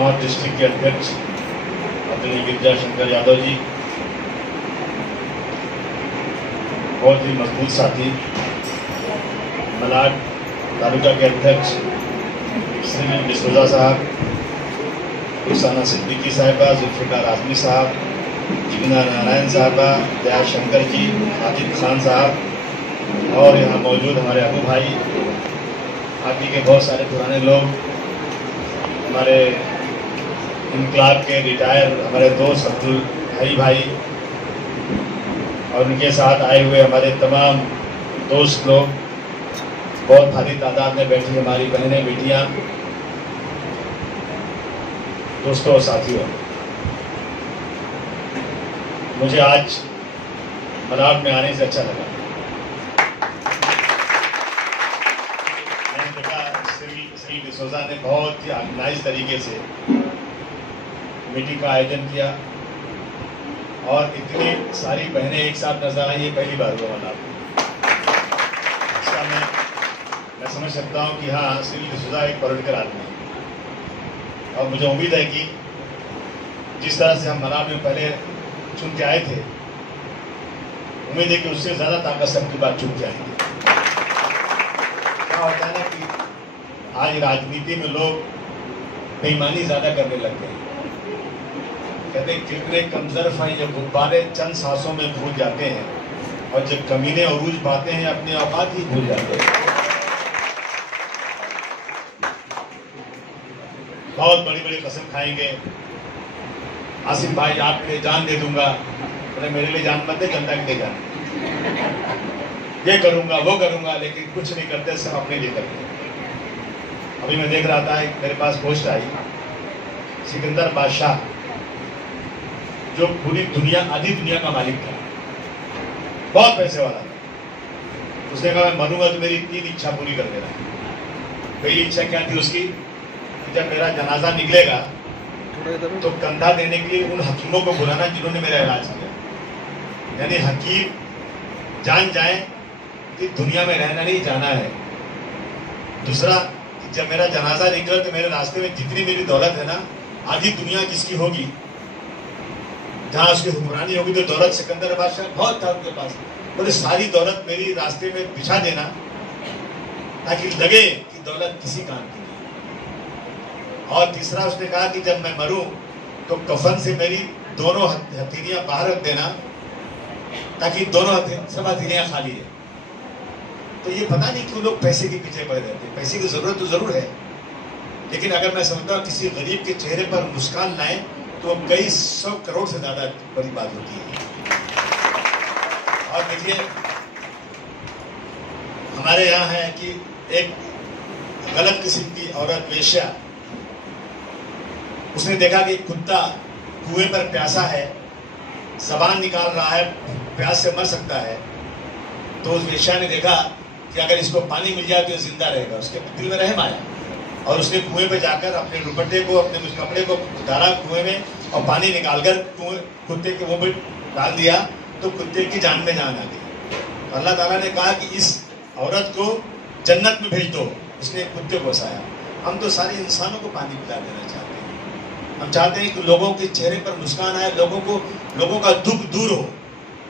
North district के अध्यक्ष आदरणीय गिरिजा शंकर यादव जी, बहुत ही मजबूत साथी मलाड तालुका के अध्यक्ष श्री डिसोजा साहब, रुखसाना सिद्दीकी साहिबा, जुल्फिकार आजमी साहब, जिगना नारायण साहबा, दया शंकर जी, आजिद खान साहब और यहाँ मौजूद हमारे अबू भाई, पार्टी के बहुत सारे पुराने लोग, हमारे इनकलाब के रिटायर हमारे दोस्त अब्दुल भाई और उनके साथ आए हुए हमारे तमाम दोस्त लोग, बहुत भारी तादाद में बैठी हमारी बहनें बेटियां, दोस्तों और साथियों, मुझे आज मलाड में आने से अच्छा लगा। मैंने देखा श्री डिसोजा ने बहुत ही ऑर्गेनाइज तरीके से मीटिंग का आयोजन किया और इतनी सारी बहनें एक साथ नजर आई, ये पहली बार हुआ मलाड में। इसका मैं समझ सकता हूँ कि हाँ, श्री डिसोजा एक पॉलिटिकल आदमी है और मुझे उम्मीद है कि जिस तरह से हम मलाड में पहले चुन के आए थे, उम्मीद है कि उससे ज्यादा ताकत सबकी बात चुन के आएंगे। क्या होता है ना कि आज राजनीति में लोग बेईमानी ज्यादा करने लग गए। कहते हैं कितने कमजोर हैं, जब गुब्बारे चंद सांसों में भूल जाते हैं और जब कमीने अरूज पाते हैं अपने औकात ही भूल जाते हैं। बहुत बड़ी बड़ी कसम खाएंगे, आसिम भाई आपके लिए जान दे दूंगा, मेरे लिए जान मत दे, जनता के लिए जान, ये करूंगा वो करूंगा, लेकिन कुछ नहीं करते, सब अपने लिए करते। अभी मैं देख रहा था, मेरे पास पोस्ट आई, सिकंदर बादशाह जो पूरी दुनिया आधी दुनिया का मालिक था, बहुत पैसे वाला था, उसने कहा मैं मरूंगा तो मेरी 3 इच्छा पूरी कर देना। पहली इच्छा क्या थी उसकी, जब मेरा जनाजा निकलेगा तो कंधा देने के लिए उन हकीमों को बुलाना जिन्होंने मेरा इलाज किया, यानी हकीम जान जाए कि दुनिया में रहना नहीं, जाना है। दूसरा, जब मेरा जनाजा निकले तो मेरे रास्ते में जितनी मेरी दौलत है ना, आधी दुनिया जिसकी होगी, जहां उसकी हुक्मरानी होगी, तो दौलत सिकंदर बादशाह बहुत था उनके पास, बोले सारी दौलत मेरी रास्ते में बिछा देना ताकि लगे कि दौलत किसी काम की। और तीसरा उसने कहा कि जब मैं मरूं तो कफन से मेरी दोनों हथेलियां बाहर रख देना ताकि दोनों सब हथेलियां खाली है। तो ये पता नहीं क्यों लोग पैसे के पीछे पड़े रहते हैं। पैसे की जरूरत तो जरूर है, लेकिन अगर मैं समझता हूँ किसी गरीब के चेहरे पर मुस्कान लाए तो कई 100 करोड़ से ज्यादा बड़ी बात होती है। और देखिए, हमारे यहाँ है कि एक गलत किस्म की औरत वेश्या, उसने देखा कि कुत्ता कुएं पर प्यासा है, जबान निकाल रहा है, प्यास से मर सकता है, तो उस वेश्या ने देखा कि अगर इसको पानी मिल जाए तो जिंदा रहेगा। उसके दिल में रहम आया और उसने कुएं पे जाकर अपने दुपट्टे को, अपने कपड़े को डाला कुएं में और पानी निकालकर कुत्ते के मुंह में डाल दिया, तो कुत्ते की जान में जान आ गई। अल्लाह ताला ने कहा कि इस औरत को जन्नत में भेज दो, उसने कुत्ते को बसाया। हम तो सारे इंसानों को पानी पिला देना चाहते हैं। हम चाहते हैं कि लोगों के चेहरे पर मुस्कान आए, लोगों का दुख दूर हो।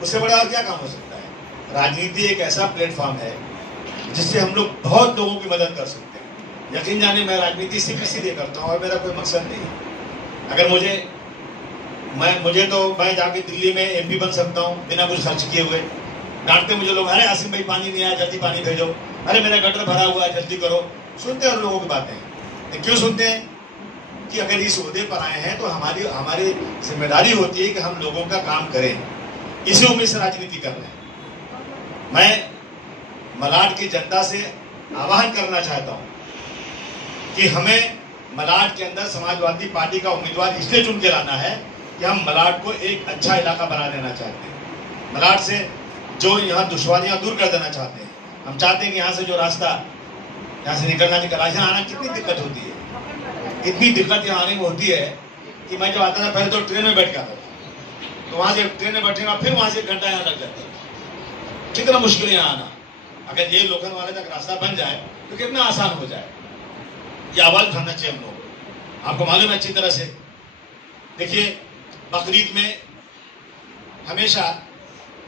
उससे बड़ा और क्या काम हो सकता है। राजनीति एक ऐसा प्लेटफॉर्म है जिससे हम लोग बहुत लोगों की मदद कर सकते हैं। यकीन जाने मैं राजनीति सिर्फ इसीलिए करता हूँ और मेरा कोई मकसद नहीं है। अगर मैं जाके दिल्ली में MP बन सकता हूँ बिना कुछ खर्च किए हुए। डांटते मुझे लोग, अरे आसिम भाई पानी नहीं आया, जल्दी पानी भेजो, अरे मेरा गटर भरा हुआ है, जल्दी करो। सुनते हैं लोगों की बातें, क्यों सुनते हैं? कि अगर इस ओहदे पर आए हैं तो हमारी जिम्मेदारी होती है कि हम लोगों का काम करें। इसी उम्मीद से राजनीति कर रहे हैं। मैं मलाड की जनता से आह्वान करना चाहता हूं कि हमें मलाड के अंदर समाजवादी पार्टी का उम्मीदवार इसलिए चुन के लाना है कि हम मलाड को एक अच्छा इलाका बना देना चाहते हैं। मलाड से जो यहाँ दुश्वारियां दूर कर देना चाहते हैं। हम चाहते हैं कि यहाँ से जो रास्ता, यहाँ से निकलना निकला, यहाँ आना कितनी दिक्कत होती है। इतनी दिक्कत यहाँ आने में होती है कि मैं जब आता था पहले तो ट्रेन में बैठ गया था, तो वहां से ट्रेन में बैठेगा, फिर वहां से 1 घंटा यहाँ लग जाता है। कितना मुश्किल है यहाँ आना। अगर ये लोखंड वाले तक रास्ता बन जाए तो कितना आसान हो जाए। ये आवाज उठाना चाहिए हम लोग। आपको मालूम है अच्छी तरह से। देखिए, बकरीद में हमेशा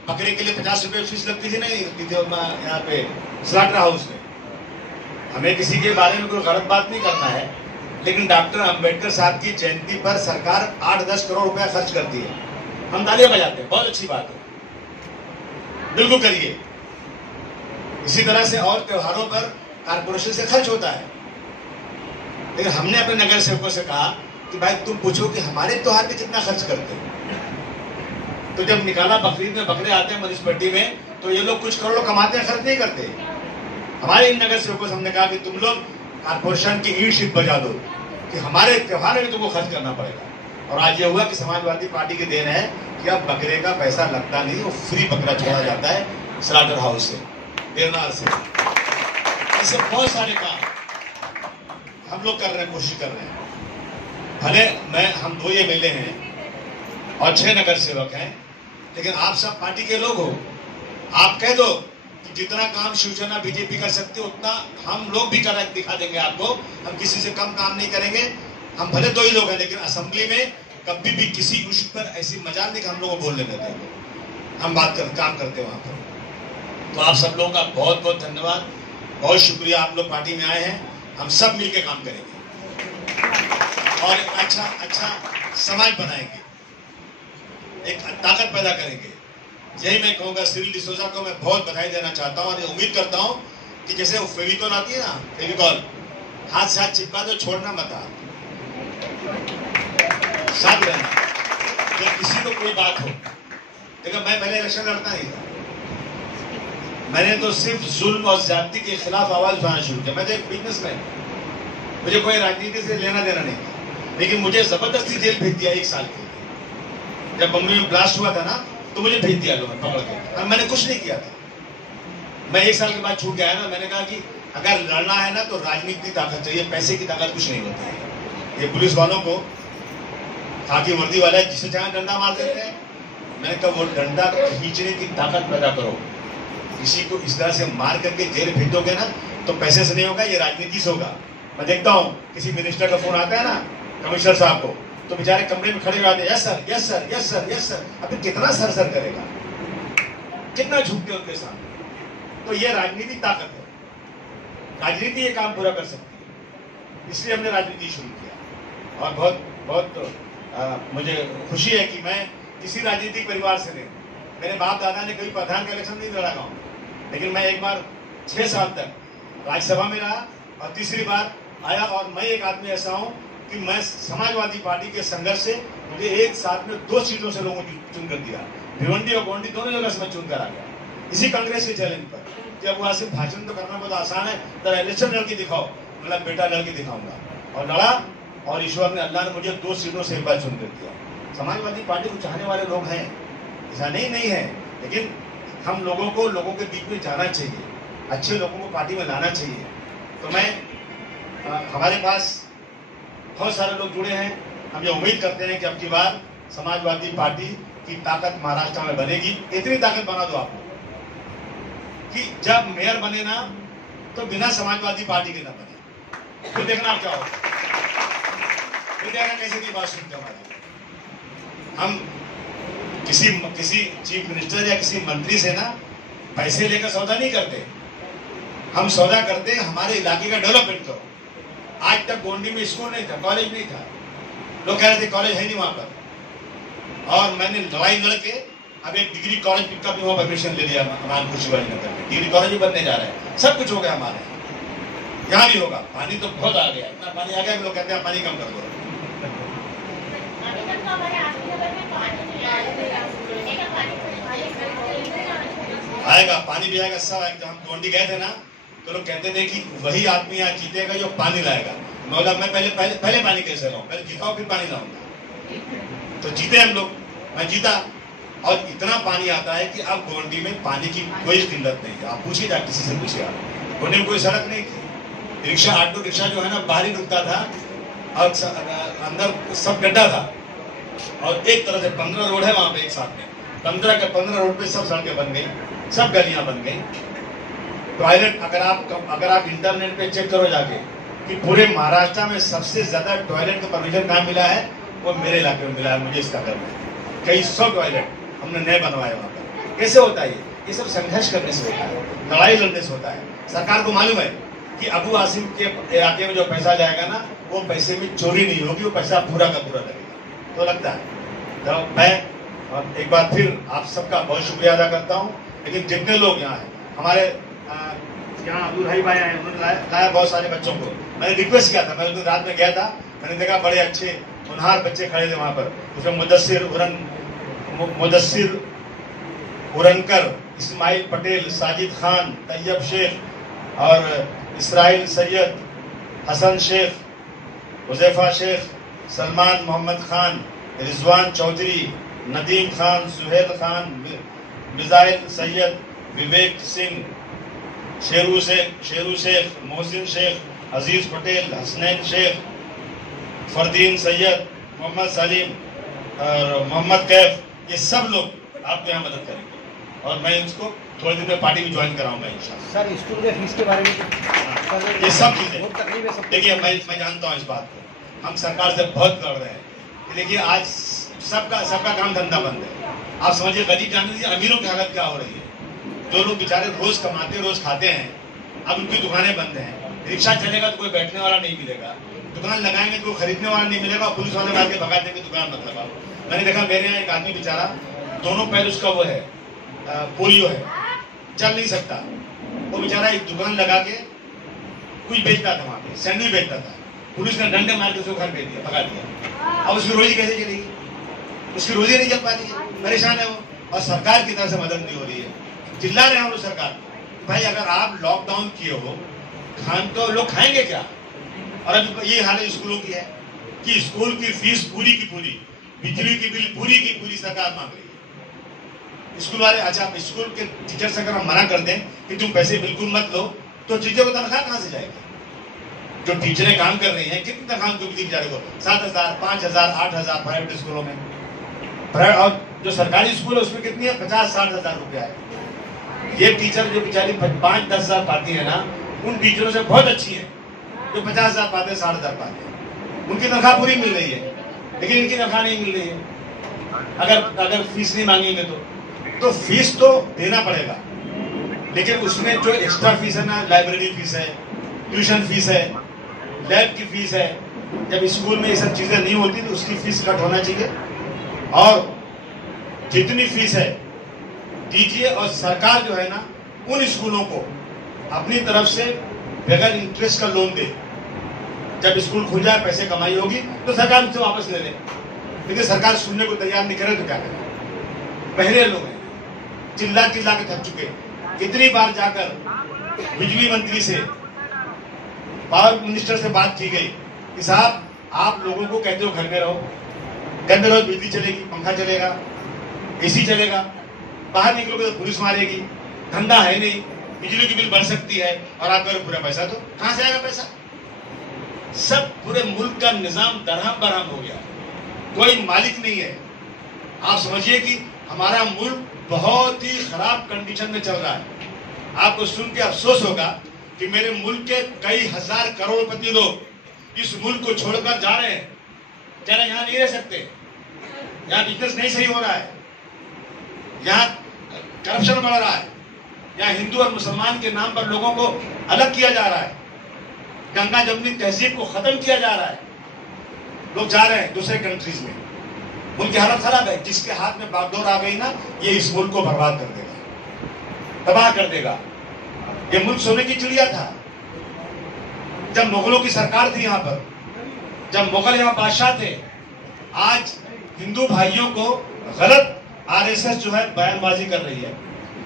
बकरे के लिए 50 रुपये फीस लगती थी, नहीं लगती थी यहाँ पे स्लॉटर हाउस में। हमें किसी के बारे में कोई गलत बात नहीं करना है, लेकिन डॉक्टर अंबेडकर साहब की जयंती पर सरकार 8-10 करोड़ रुपया खर्च करती है। हम तालियां बजाते हैं, बहुत अच्छी बात है, बिल्कुल करिए। इसी तरह से और त्योहारों पर कारपोरेशन से खर्च होता है, लेकिन हमने अपने नगर सेवकों से कहा कि भाई तुम पूछो कि हमारे त्योहार पे कितना खर्च करते हो। तो जब निकाला बकरीद में बकरे आते हैं म्यूनिसिपैलिटी में, तो ये लोग कुछ करोड़ कमाते हैं, खर्च नहीं करते। हमारे इन नगर सेवकों से हमने कहा कि तुम लोग कारपोरेशन की ईट शीट बजा दो कि हमारे त्योहार में तुमको खर्च करना पड़ेगा। और आज ये हुआ कि समाजवादी पार्टी की देन है कि अब बकरे का पैसा लगता नहीं, वो फ्री बकरा छोड़ा जाता है स्लॉटर हाउस से, देरनार से। ऐसे बहुत सारे काम हम लोग कर रहे हैं, कोशिश कर रहे हैं। भले हम 2 MLA हैं और 6 नगर सेवक हैं, लेकिन आप सब पार्टी के लोग हो। आप कह दो कि जितना काम शिवसेना बीजेपी कर सकते हो उतना हम लोग भी कर दिखा देंगे आपको। हम किसी से कम काम नहीं करेंगे। हम भले 2 ही लोग हैं, लेकिन असेंबली में कभी भी किसी इशू पर ऐसी मजाल नहीं कि हम लोगों को बोलने देते हैं। हम काम करते हैं वहां पर। तो आप सब लोगों का बहुत बहुत धन्यवाद, बहुत शुक्रिया। आप लोग पार्टी में आए हैं, हम सब मिलकर काम करेंगे और एक अच्छा समाज बनाएंगे, एक ताकत पैदा करेंगे। यही मैं कहूँगा, सिविल डिसोजा को मैं बहुत बधाई देना चाहता हूँ और उम्मीद करता हूँ कि जैसे वो फेविकॉल आती है ना, फेविकॉल हाथ से हाथ चिपका दो, छोड़ना मत, साथ रहना जब किसी को कोई बात हो। देखो, मैं पहले इलेक्शन लड़ता नहीं था, मैंने तो सिर्फ जुल्म और ज्यादती के खिलाफ आवाज उठाना शुरू किया। मैं तो एक बिजनेसमैन, मुझे कोई राजनीति से लेना देना नहीं था, लेकिन मुझे जबरदस्ती जेल भेज दिया 1 साल के लिए। जब बम्बई में ब्लास्ट हुआ था ना, तो मुझे भेज दिया लोगों ने पकड़ के, और मैंने कुछ नहीं किया था। मैं 1 साल के बाद छूट गया ना, मैंने कहा कि अगर लड़ना है ना तो राजनीति ताकत चाहिए, पैसे की ताकत कुछ नहीं होती है। ये पुलिस वालों को खाकी वर्दी वाले जिसे चाहे डंडा मार देते हैं, मैंने कहा वो डंडा खींचने की ताकत पैदा करो। किसी को इस तरह से मार करके जेल भेज दोगे ना तो पैसे से नहीं होगा, ये राजनीति से होगा। मैं देखता हूँ किसी मिनिस्टर का फोन आता है ना कमिश्नर साहब को, तो बेचारे कमरे में खड़े रहते हैं, yes sir yes sir yes sir yes sir. अभी कितना सर करेगा, कितना झुकते उनके सामने। तो ये राजनीति ताकत है, राजनीति ये काम पूरा कर सकती है, इसलिए हमने राजनीति शुरू किया। और बहुत बहुत मुझे खुशी है कि मैं किसी राजनीतिक परिवार से नहीं, मेरे बाप दादा ने कभी प्रधान का इलेक्शन नहीं लड़ा गाँव में, लेकिन मैं एक बार 6 साल तक राज्यसभा में रहा और तीसरी बार आया। और मैं एक आदमी ऐसा हूं कि मैं समाजवादी पार्टी के संघर्ष से मुझे एक साथ में 2 सीटों से लोगों ने चुन कर दिया, भिवंडी और गोंडी दोनों जगह से मैं चुन कर आ गया इसी कांग्रेस के चैलेंज पर। जब वहां से भाषण तो करना बहुत आसान है, तो इलेक्शन लड़के दिखाओ, मतलब बेटा लड़के दिखाऊंगा, और लड़ा, और ईश्वर ने, अल्लाह ने मुझे 2 सीटों से एक बार चुन कर दिया। समाजवादी पार्टी को चाहने वाले लोग हैं, ऐसा नहीं है, लेकिन हम लोगों को लोगों के बीच में जाना चाहिए, अच्छे लोगों को पार्टी में लाना चाहिए। तो मैं हमारे पास बहुत सारे लोग जुड़े हैं। हम ये उम्मीद करते हैं कि अब की बार समाजवादी पार्टी की ताकत महाराष्ट्र में बनेगी। इतनी ताकत बना दो आप कि जब मेयर बने ना तो बिना समाजवादी पार्टी के ना बने। फिर देखना आप क्या होगा, फिर देखना कैसे की बात सुनते हमारी। हम किसी चीफ मिनिस्टर या किसी मंत्री से ना पैसे लेकर सौदा नहीं करते, हम सौदा करते हैं हमारे इलाके का डेवलपमेंट करो। आज तक गोंडी में स्कूल नहीं था, कॉलेज नहीं था, लोग कह रहे थे कॉलेज है नहीं वहां पर, और मैंने लड़ाई लड़के अब एक डिग्री कॉलेज का भी वहां परमिशन ले लिया मानपुर शिवाजी नगर में। डिग्री कॉलेज भी बनने जा रहे हैं, सब कुछ हो गया हमारे यहाँ भी होगा। पानी तो बहुत आ गया, इतना पानी आ गया कि लोग कहते हैं पानी कम कर दो। आएगा, पानी भी आएगा, सब आएगा। हम गोंडी गए थे ना तो लोग कहते थे कि वही आदमी यहाँ जीतेगा जो पानी लाएगा। मैं बोला मैं पहले पानी कैसे लाऊं, पहले जीताऊं फिर पानी लाऊंगा। तो जीते हम लोग, मैं जीता, और इतना पानी आता है कि अब गोंडी में पानी की कोई किल्लत नहीं है। आप पूछिए, किसी से पूछिए, आप गोंडी में कोई सड़क नहीं थी, रिक्शा ऑटो रिक्शा जो है ना बाहर ही रुकता था, और अंदर सब गड्ढा था, और एक तरह से 15 रोड है वहां पे एक साथ में, 15 के 15 रोड पे सब सड़कें बन गई, सब गलियां बन गई। टॉयलेट अगर आप इंटरनेट पे चेक करो जाके, कि पूरे महाराष्ट्र में सबसे ज्यादा टॉयलेट का परमिशन कहाँ मिला है, वो मेरे इलाके में मिला है। मुझे इसका गर्व है। कई 100 टॉयलेट हमने नए बनवाए वहां पर। कैसे होता है ये सब संघर्ष करने से होता है, लड़ाई लड़ने से होता है। सरकार को मालूम है कि अबू आसिम के इलाके में जो पैसा जाएगा ना, वो पैसे में चोरी नहीं होगी, वो पैसा पूरा का पूरा लगेगा। तो लगता है तो मैं एक बार फिर आप सबका बहुत शुक्रिया अदा करता हूँ। लेकिन जितने लोग यहाँ हैं, हमारे यहाँ अब्दुल भाई आए, उन्होंने लाया बहुत सारे बच्चों को। मैंने रिक्वेस्ट किया था, मैं उस दिन रात में गया था, मैंने देखा बड़े अच्छे होनहार बच्चे खड़े थे वहां पर। उसमें मुदस्सिर उरनकर, इस्माइल पटेल, साजिद खान, तैयब शेख और इसराइल सैयद, हसन शेख, हुजैफा शेख, सलमान मोहम्मद खान, रिजवान चौधरी, नदीम खान, सुहेल खान, मिजाइल सैयद, विवेक सिंह, शेरू शेख, मोहसिन शेख, अजीज पटेल, हसनैन शेख, फरदीन सैयद, मोहम्मद सलीम और मोहम्मद कैफ, ये सब लोग आपको यहाँ मदद करेंगे और मैं इसको थोड़े दिन में पार्टी में ज्वाइन कराऊंगा इंशाल्लाह। सर स्कूल के फीस के बारे में ये सब चीजें देखिए, मैं जानता हूँ इस बात को, हम सरकार से बहुत लड़ रहे हैं। देखिए आज सबका काम धंधा बंद है। आप समझिए गरीब जाने अमीरों की हालत क्या हो रही है। जो लोग बेचारे रोज कमाते रोज खाते हैं, अब उनकी दुकानें बंद हैं। रिक्शा चलेगा तो कोई बैठने वाला नहीं मिलेगा, दुकान लगाएंगे तो कोई खरीदने वाला नहीं मिलेगा, पुलिस वाले मार के भगा देंगे दुकान मत लगाओ। मैंने देखा मेरे यहाँ एक आदमी बेचारा दोनों पैर उसका वो है पोलियो है, चल नहीं सकता। वो बेचारा एक दुकान लगा के कुछ बेचता था, वहां पे सैंडविच बेचता था। पुलिस ने डंडे मार के उसको घर भेज दिया, भगा दिया। अब उसकी रोजी कैसे चलेगी? उसकी रोजी नहीं चल पा रही है, परेशान है वो। और सरकार की तरफ से मदद नहीं हो रही है। चिल्ला रहे हैं हम लोग सरकार, भाई अगर आप लॉकडाउन किए हो, खान तो लोग खाएंगे क्या? और अभी ये हालत स्कूलों की है कि स्कूल की फीस पूरी की पूरी, बिजली की बिल पूरी की पूरी सरकार मांग रही है। स्कूल वाले, अच्छा स्कूल के टीचर से अगर हम मना कर दें कि तुम पैसे बिल्कुल मत लो, तो टीचर को तनख्वाह कहाँ से जाएगी? जो टीचरें काम कर रही हैं, कितनी तनख्वाह उनको बेचारे को 7,000, 5,000, 8,000 प्राइवेट स्कूलों में। और जो सरकारी स्कूल है उसमें कितनी है? 50-60 हजार रुपया है। ये टीचर जो बेचारी 5-10 हजार पाती है ना, उन टीचरों से बहुत अच्छी है जो 50 हजार पाते हैं, 60 हजार पाते हैं। उनकी तनख्वाह पूरी मिल रही है, लेकिन इनकी तनख्वाह नहीं मिल रही है। अगर फीस नहीं मांगेंगे तो फीस तो देना पड़ेगा, लेकिन उसमें जो एक्स्ट्रा फीस है ना, लाइब्रेरी फीस है, ट्यूशन फीस है, लैब की फीस है। जब स्कूल में ये सब चीजें नहीं होती तो उसकी फीस कट होना चाहिए। और जितनी फीस है दीजिए, और सरकार जो है ना उन स्कूलों को अपनी तरफ से बगैर इंटरेस्ट का लोन दे। जब स्कूल खुल जाए, पैसे कमाई होगी तो सरकार उनसे वापस ले ले। लेकिन सरकार सुनने को तैयार नहीं करे तो क्या करे? पहले लोग हैं, चिल्ला चिल्ला के थक चुके। कितनी बार जाकर बिजली मंत्री से, पावर मिनिस्टर से बात की गई कि साहब आप लोगों को कहते हो घर में रहो, घर में रहो, बिजली चलेगी, पंखा चलेगा, एसी चलेगा, बाहर निकलोगे तो पुलिस मारेगी, धंधा है नहीं, बिजली की बिल बढ़ सकती है, और आप कह पूरा पैसा तो कहां से आएगा पैसा? सब पूरे मुल्क का निजाम दरहम बरहम हो गया, कोई मालिक नहीं है। आप समझिए कि हमारा मुल्क बहुत ही खराब कंडीशन में चल रहा है। आपको सुन के अफसोस होगा कि मेरे मुल्क के कई हजार करोड़पति लोग इस मुल्क को छोड़कर जा रहे हैं। जरा यहाँ नहीं रह सकते, यहाँ बिजनेस नहीं सही हो रहा है, यहाँ करप्शन बढ़ रहा है, यहाँ हिंदू और मुसलमान के नाम पर लोगों को अलग किया जा रहा है, गंगा जमुनी तहजीब को खत्म किया जा रहा है। लोग जा रहे हैं दूसरे कंट्रीज में, उनकी हालत खराब है। जिसके हाथ में बागडोर आ गई ना, ये इस मुल्क को बर्बाद कर देगा, तबाह कर देगा। ये मुल्क सोने की चिड़िया था जब मुगलों की सरकार थी यहाँ पर, जब मुगल यहाँ बादशाह थे। आज हिंदू भाइयों को गलत आरएसएस जो है बयानबाजी कर रही है,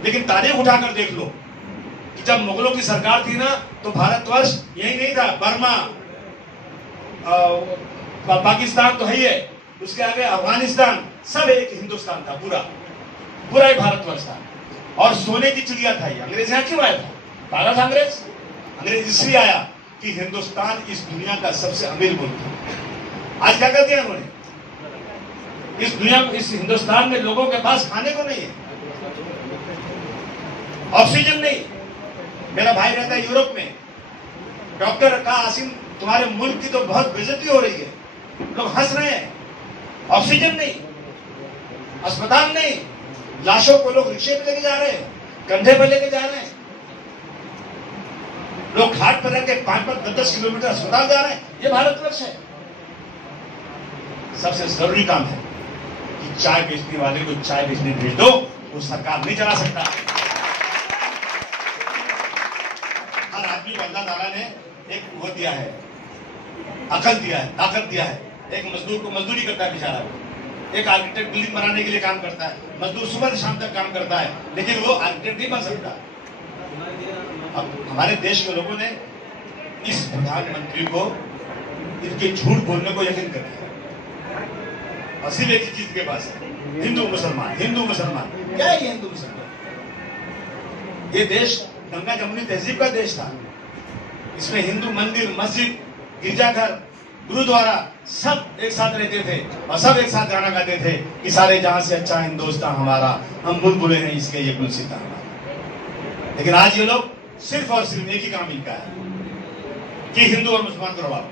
लेकिन तारीख उठाकर देख लो कि जब मुगलों की सरकार थी ना, तो भारतवर्ष यही नहीं था, बर्मा, पाकिस्तान तो है ही है, उसके आगे अफगानिस्तान, सब एक हिंदुस्तान था, पूरा एक भारतवर्ष था, और सोने की चिड़िया था ये। अंग्रेज यहाँ क्यों आया था? पागल था अंग्रेज इसलिए आया कि हिंदुस्तान इस दुनिया का सबसे अमीर मुल्क है। आज क्या कर दिया उन्होंने? इस दुनिया, इस हिंदुस्तान में लोगों के पास खाने को नहीं है, ऑक्सीजन नहीं। मेरा भाई रहता है यूरोप में, डॉक्टर का आसिम तुम्हारे मुल्क की तो बहुत बेइज्जती हो रही है, लोग हंस रहे हैं, ऑक्सीजन नहीं, अस्पताल नहीं, लाशों को लोग रिक्शे पे लेके जा रहे हैं, कंधे पर लेके जा रहे हैं, लोग घाट पर रहकर 5-10 किलोमीटर अस्पताल जा रहे हैं। ये भारतवर्ष है। सबसे जरूरी काम है कि चाय बेचने वाले को चाय बेचने भेज दो, वो सरकार नहीं चला सकता। हर आदमी को अल्लाह ताला ने एक वो दिया है, अकल दिया है, ताकत दिया है। एक मजदूर को मजदूरी करता है बेचारा, एक आर्किटेक्ट बिल्डिंग बनाने के लिए काम करता है, मजदूर सुबह से शाम तक काम करता है, लेकिन वो आर्किटेक्ट नहीं बन सकता। अब हमारे देश के लोगों ने इस प्रधानमंत्री को इनके झूठ बोलने को यकीन कर दिया और सिर्फ एक ही चीज के पास है, हिंदू मुसलमान, हिंदू मुसलमान। क्या है ये हिंदू मुसलमान? ये देश गंगा जमुनी तहजीब का देश था। इसमें हिंदू मंदिर, मस्जिद, गिरजाघर, गुरुद्वारा सब एक साथ रहते थे और सब एक साथ गाना गाते थे कि सारे जहां से अच्छा हिंदुस्तान हमारा, हम बुलबुले हैं इसके, ये गुलसिता हमारा। लेकिन आज ये लोग सिर्फ और सिर्फ एक ही काम इनका है कि हिंदू और मुसलमान को रवाब।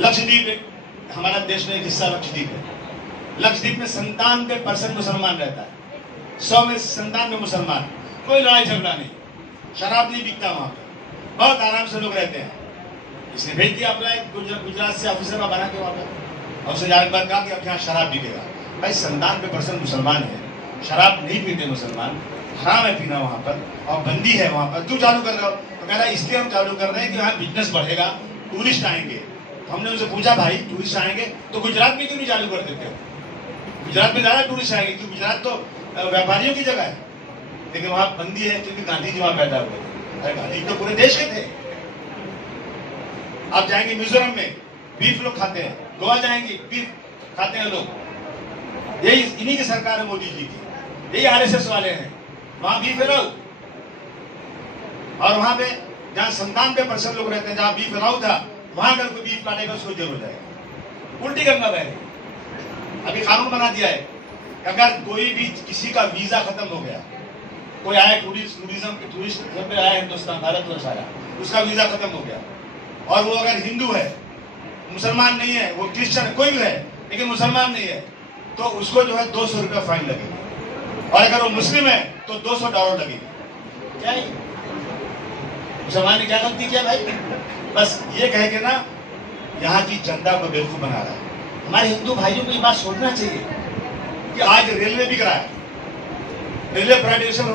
लक्षद्वीप हमारा देश में एक हिस्सा लक्षद्वीप है। लक्षद्वीप में 97% मुसलमान रहता है, 100 में 97 मुसलमान। कोई लड़ाई झगड़ा नहीं, शराब नहीं बिकता वहां पर, बहुत आराम से लोग रहते हैं। इसने भेज दिया अपना एक गुजरात से ऑफिसर का बना के वहां पर, और उसने जाने के बाद कहा कि अब यहाँ शराब बिकेगा। भाई 97% मुसलमान है, शराब नहीं पीते मुसलमान, हराम है पीना वहां पर और बंदी है वहां पर। क्यों चालू कर रहे हो? तो कह रहा है इसलिए हम चालू कर रहे हैं कि वहां बिजनेस बढ़ेगा, टूरिस्ट आएंगे। हमने उनसे पूछा भाई टूरिस्ट आएंगे तो गुजरात में क्यों नहीं चालू कर देते हो? गुजरात में ज्यादा टूरिस्ट आएंगे क्योंकि गुजरात तो व्यापारियों की जगह है, लेकिन वहां बंदी है क्योंकि गांधी जी वहां पैदा हुए थे। अरे गांधी तो पूरे देश के थे। आप जाएंगे मिजोरम में बीफ लोग खाते हैं, गोवा जाएंगे बीफ खाते हैं लोग। यही इन्हीं की सरकार है मोदी जी की, यही आरएसएस वाले हैं। वहां बीफ अलाउ, और वहां पे जहां 97% लोग रहते हैं, जहां बीफ अलाउ था, वहां अगर कोई बीफ काटेगा उसको जेल हो जाएगा। उल्टी गंगा बह रही। अभी कानून बना दिया है कि अगर कोई भी किसी का वीजा खत्म हो गया, कोई आया टूरिस्ट पे आया हिंदुस्तान, भारतवर्ष आया, उसका वीजा खत्म हो गया और वो अगर हिंदू है, मुसलमान नहीं है, वो क्रिश्चियन कोई भी है लेकिन मुसलमान नहीं है, तो उसको जो है 200 रुपया फाइन लगेगा, और अगर वो मुस्लिम है तो $200 लगेगा। क्या है? मुसलमान ने क्या गलती किया भाई? बस ये कह के ना यहाँ की जनता को बेवकूफ बना रहा है। हमारे हिंदू भाइयों को ये बात सोचना चाहिए कि आज रेलवे बिक रहा है, रेलवे प्राइवेटाइजेशन हो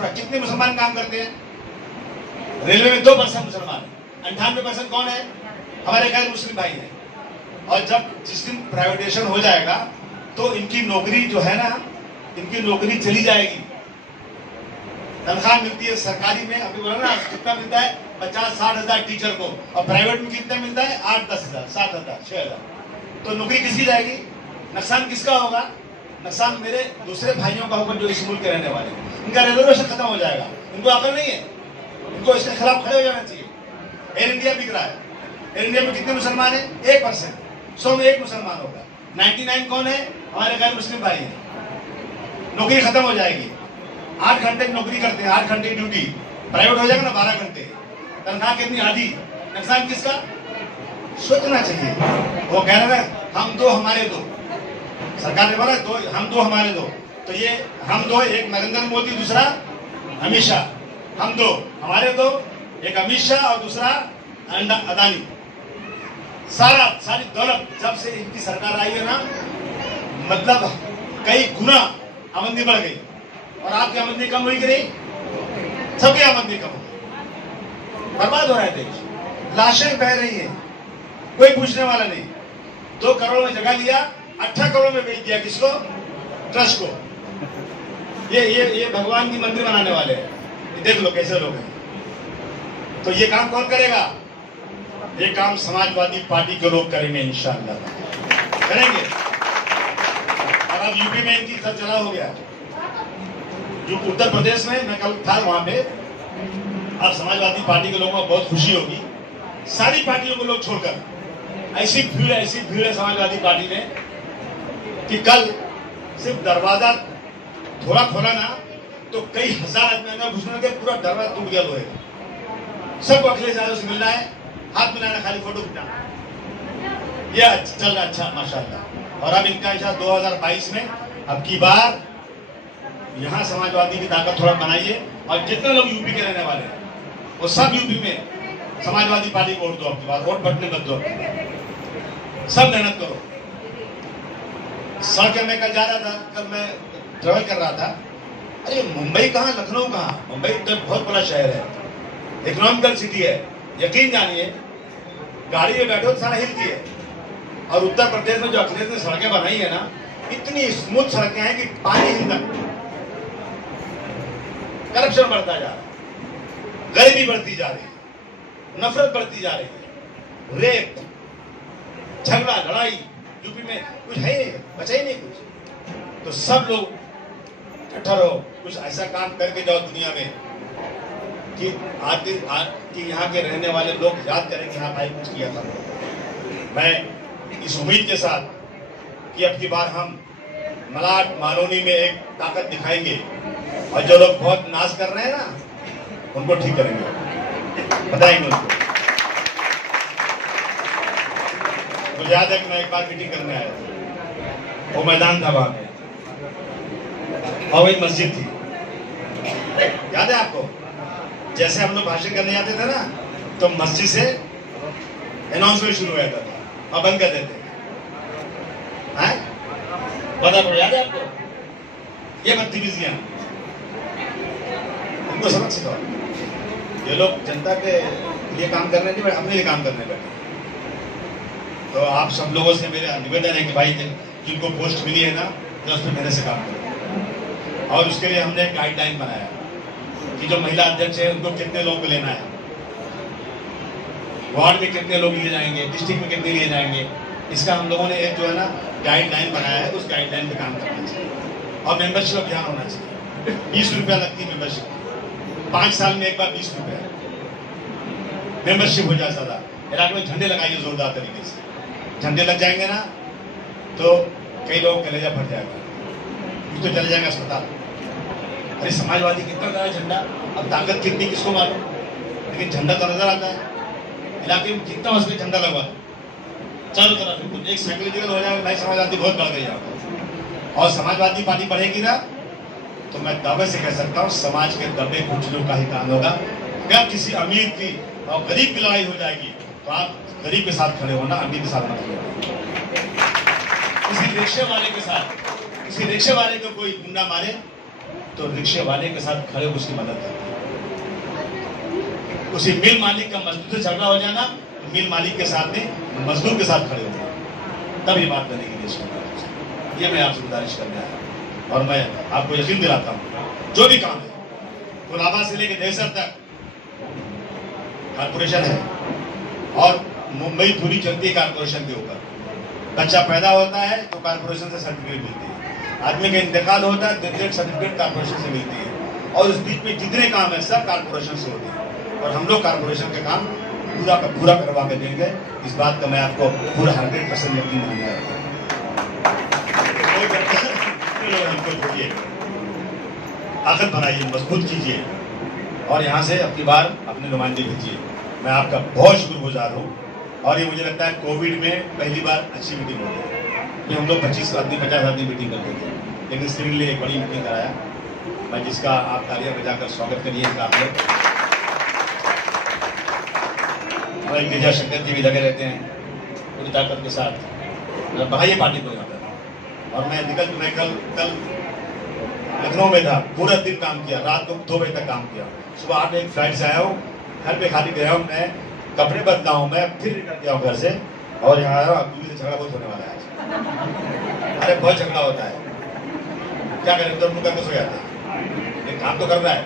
रहा है। कितने मुसलमान काम करते हैं रेलवे में? 2% मुसलमान है, 98% कौन है? हमारे गैर मुस्लिम भाई हैं। और जब जिस दिन प्राइवेटाइजेशन हो जाएगा तो इनकी नौकरी जो है ना, इनकी नौकरी चली जाएगी। तनख्वाह मिलती है सरकारी में, अभी बोला ना कितना मिलता है, 50-60 हजार टीचर को, और प्राइवेट में कितना मिलता है? 8-10 हजार, 7 हजार, 6 हजार। तो नौकरी किसकी जाएगी? नुकसान किसका होगा? नुकसान मेरे दूसरे भाइयों का होगा जो इस मुल्क के रहने वाले। इनका रिजर्वेशन खत्म हो जाएगा। इनको अकल नहीं है, इनको इसके खिलाफ खड़े हो जाना चाहिए। एयर इंडिया बिक रहा है, एयर इंडिया में कितने मुसलमान है? 1%, 100 में 1 मुसलमान होगा। 99 कौन है? हमारे गैर मुस्लिम भाई है। नौकरी खत्म हो जाएगी, 8 घंटे की नौकरी करते हैं, 8 घंटे की ड्यूटी, प्राइवेट हो जाएगा ना 12 घंटे, तनख्वाह कितनी? आधी। नुकसान किसका? सोचना चाहिए। वो कह रहे हैं हम दो हमारे दो, सरकार ने बोला दो, हम दो हमारे दो, तो ये हम दो, एक नरेंद्र मोदी, दूसरा अमित शाह। हम दो हमारे दो, एक अमित शाह और दूसरा अदानी। सारी दौलत जब से इनकी सरकार आई है ना, मतलब कई गुना आमदनी बढ़ गई। और आपकी आमदनी कम हुई कि नहीं? सबकी आमदनी कम हो गई, बर्बाद हो रहा है देश, लाशें बह रही है, कोई पूछने वाला नहीं। 2 करोड़ में जगह लिया, 18 करोड़ में बेच दिया। किसको? ट्रस्ट को। ये भगवान की मंदिर बनाने वाले हैं। देख लो कैसे लोग हैं। तो ये काम कौन करेगा? ये काम समाजवादी पार्टी के लोग करेंगे, इंशाअल्लाह करेंगे। और अब यूपी में इनकी सब चला हो गया, जो उत्तर प्रदेश में मैं कल था वहां पे। अब समाजवादी पार्टी के लोगों को बहुत खुशी होगी, सारी पार्टियों को लोग छोड़कर। ऐसी भीड़ है समाजवादी पार्टी में कि कल सिर्फ दरवाजा थोड़ा खोला ना तो कई हजार आदमी अंदर घुसने के, पूरा दरवाजा टूट गया लोहे का। सबको अखिलेश यादव से मिलना है, हाथ मिलाना, खाली फोटो खिंचाना, ये चल रहा अच्छा माशाल्लाह। और अब इनका इशारा 2022 में अब की बार यहाँ समाजवादी की ताकत थोड़ा बनाइए, और जितने लोग यूपी के रहने वाले हैं वो सब यूपी में समाजवादी पार्टी को वोट दो। अब की बार वोट बटने मत दो, सब मेहनत करो। सड़क में कल जा रहा था, कल मैं ट्रेवल कर रहा था, अरे मुंबई कहाँ, लखनऊ कहाँ, मुंबई तो बहुत बड़ा शहर है, इकोनॉमिकल सिटी है, यकीन जानिए गाड़ी में बैठो तो सारा हिलती है। और उत्तर प्रदेश में जो अखिलेश ने सड़कें बनाई है ना, इतनी स्मूथ सड़कें हैं कि पानी हिलता। करप्शन बढ़ता जा रहा है, गरीबी बढ़ती जा रही है, नफरत बढ़ती जा रही है, रेप, झगड़ा, लड़ाई यूपी में कुछ है नहीं, बचा ही नहीं कुछ। तो सब लोग इकट्ठा रहो, कुछ ऐसा काम करके जाओ दुनिया में कि कि यहाँ के रहने वाले लोग याद करें कि हाँ भाई कुछ किया था। मैं इस उम्मीद के साथ कि अब की बार हम मलाड मानोनी में एक ताकत दिखाएंगे, और जो लोग बहुत नाश कर रहे हैं ना, उनको ठीक करेंगे, बताएंगे उनको। मुझे याद है कि मैं एक बार मीटिंग करने आया था, वो मैदान था वहां पे, और वही मस्जिद थी, याद है आपको? जैसे हम लोग भाषण करने जाते थे ना, तो मस्जिद से अनाउंसमेंट शुरू हो जाता था और बंद कर देते थे। पता पड़, याद है आपको? ये बदतमीजियां, उनको सबक सिखाओ। ये लोग जनता के लिए काम करने नहीं बैठे, अपने लिए काम करने बैठे। तो आप सब लोगों से मेरा निवेदन है कि भाई जिनको पोस्ट मिली है ना, तो उस पर मेहनत से काम करें। और उसके लिए हमने एक गाइडलाइन बनाया कि जो महिला अध्यक्ष है उनको कितने लोग को लेना है, वार्ड में कितने लोग लिए जाएंगे, डिस्ट्रिक्ट में कितने लिए जाएंगे, इसका हम लोगों ने एक जो है ना गाइडलाइन बनाया है। उस गाइडलाइन पे काम करना चाहिए, और मेंबरशिप अभियान होना चाहिए। 20 रुपया लगती है मेंबरशिप, 5 साल में एक बार 20 रुपया मेंबरशिप हो जाए। ज्यादा इलाके में झंडे लगाइए जोरदार तरीके से, झंडे लग जाएंगे ना तो कई लोगों का कलेजा फट जाएगा, कुछ तो चले जाएंगे अस्पताल। अरे समाजवादी कितना ज्यादा झंडा, अब ताकत कितनी किसको मालूम, लेकिन झंडा तो नजर आता है। इलाके में जितना हो सके झंडा लगवा दो चारों तरफ, कुछ एक साइकोलॉजिकल हो जाएगा, भाई समाजवादी बहुत बढ़ गई है। और समाजवादी पार्टी बढ़ेगी ना, तो मैं दावे से कह सकता हूँ समाज के दबे कुचलों का ही काम होगा। अगर किसी अमीर की और गरीब की लड़ाई हो जाएगी तो आप गरीब के साथ खड़े होना, अमीर के साथ मत खड़े होना। किसी रिक्शे वाले के साथ, किसी रिक्शे वाले को कोई गुंडा मारे तो रिक्शे वाले के साथ खड़े उसकी मदद करते। उसी मिल मालिक का मजदूर से झगड़ा हो जाना, तो मिल मालिक के साथ में मजदूर के साथ खड़े होना, तब ये बात बनेगी देश में। ये मैं आपसे गुजारिश करने आया, और मैं आपको यकीन दिलाता हूँ जो भी काम है, कोलाबा से लेकर देसर तक कारपोरेशन है, और मुंबई पूरी चलती है कारपोरेशन के ऊपर। बच्चा पैदा होता है तो कारपोरेशन से सर्टिफिकेट मिलती है, आदमी का इंतकाल होता है तो सर्टिफिकेट कारपोरेशन से मिलती है, और उस बीच में जितने काम है सब कारपोरेशन से होते हैं। और हम लोग कारपोरेशन के काम पूरा का पूरा करवा के देंगे, इस बात का मैं आपको पूरा 100% यकीन दिलाता हूं। हमको छोड़िए, ताकत बनाइए, मजबूत कीजिए, और यहाँ से अपनी बार अपने नुमाइंदे भेजिए। मैं आपका बहुत शुक्रगुजार हूँ। और ये मुझे लगता है कोविड में पहली बार अच्छी मीटिंग हो गई। हम लोग 25 आदमी 50 आदमी मीटिंग करते थे, लेकिन सिविल एक बड़ी मीटिंग कराया, मैं जिसका आप तालियां बजाकर स्वागत करिए। आप लोग हमारे गिरजा शंकर जी भी लगे रहते हैं पूरी ताकत के साथ, मतलब बढ़ाइए पार्टी को यहाँ पर। और मैं कल लखनऊ में था, पूरा दिन काम किया, रात को 2 बजे तक काम किया, सुबह 8 बजे फ्लाइट से आया हूँ, घर पे खाली गया हूँ, मैं कपड़े बदला हूँ, मैं फिर रिटर्न गया हूँ घर से, और यहाँ आया हूँ। झगड़ा बहुत होने वाला है, अरे बहुत झगड़ा होता है, क्या करें, तो मुँह करके सो जाते हैं। ये काम तो कर रहा है,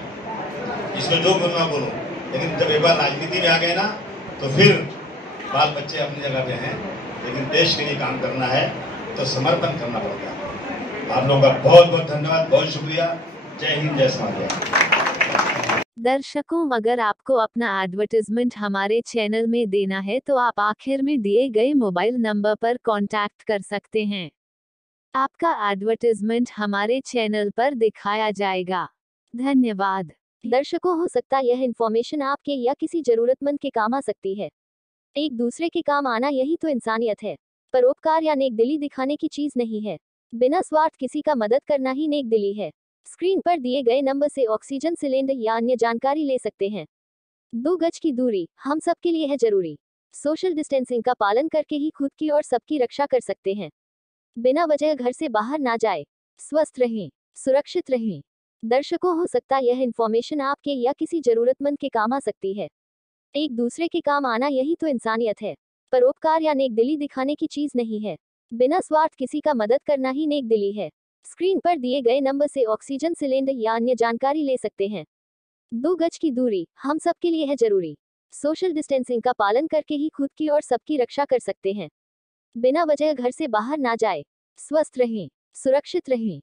इसमें जो बोलना बोलो, लेकिन जब एक बार राजनीति में आ गए ना, तो फिर बाल बच्चे अपनी जगह पे हैं, लेकिन देश के लिए काम करना है तो समर्पण करना पड़ता है। आप लोगों का बहुत बहुत धन्यवाद, बहुत शुक्रिया। जय हिंद, जय समाज। दर्शकों, अगर आपको अपना एडवर्टाइजमेंट हमारे चैनल में देना है तो आप आखिर में दिए गए मोबाइल नंबर पर कांटेक्ट कर सकते हैं। आपका एडवर्टाइजमेंट हमारे चैनल पर दिखाया जाएगा। धन्यवाद। दर्शकों, हो सकता है यह इन्फॉर्मेशन आपके या किसी जरूरतमंद के काम आ सकती है। एक दूसरे के काम आना यही तो इंसानियत है। परोपकार या नेकदिली दिखाने की चीज नहीं है। बिना स्वार्थ किसी का मदद करना ही नेकदिली है। स्क्रीन पर दिए गए नंबर से ऑक्सीजन सिलेंडर या अन्य जानकारी ले सकते हैं। 2 गज की दूरी हम सबके लिए है जरूरी। सोशल डिस्टेंसिंग का पालन करके ही खुद की और सबकी रक्षा कर सकते हैं। बिना वजह घर से बाहर ना जाए। स्वस्थ रहें, सुरक्षित रहें। दर्शकों, हो सकता यह इंफॉर्मेशन आपके या किसी जरूरतमंद के काम आ सकती है। एक दूसरे के काम आना यही तो इंसानियत है। परोपकार या नेकदिली दिखाने की चीज नहीं है। बिना स्वार्थ किसी का मदद करना ही नेकदिली है। स्क्रीन पर दिए गए नंबर से ऑक्सीजन सिलेंडर या अन्य जानकारी ले सकते हैं। 2 गज की दूरी हम सबके लिए है जरूरी। सोशल डिस्टेंसिंग का पालन करके ही खुद की और सबकी रक्षा कर सकते हैं। बिना वजह घर से बाहर ना जाए। स्वस्थ रहें, सुरक्षित रहें।